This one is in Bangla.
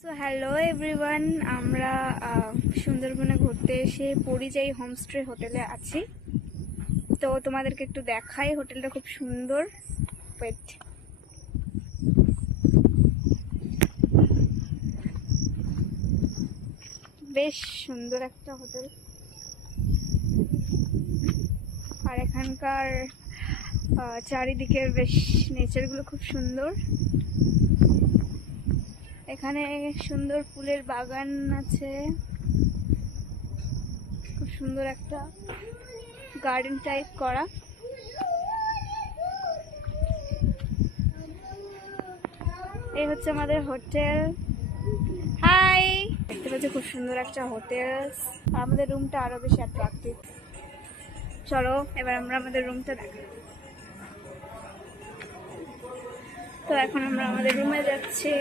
সো হ্যালো এভরিওয়ান, আমরা সুন্দরবনে ঘুরতে এসে পরিযায়ী হোমস্টে হোটেলে আছি। তো তোমাদেরকে একটু দেখাই, হোটেলটা খুব সুন্দর। ওয়েট, বেশ সুন্দর একটা হোটেল। আর এখানকার চারিদিকের বেশ নেচারগুলো খুব সুন্দর। এখানে সুন্দর ফুলের বাগান আছে, খুব সুন্দর একটা গার্ডেন টাইপ করা। এই হচ্ছে আমাদের হোটেল। হাই, দেখতে পাচ্ছি খুব সুন্দর একটা হোটেল। আমাদের রুমটা আরো বেশি অ্যাট্রাক্টিভ। চলো এবার আমরা আমাদের রুমটা দেখি। তো এখন আমরা আমাদের রুমে যাচ্ছি।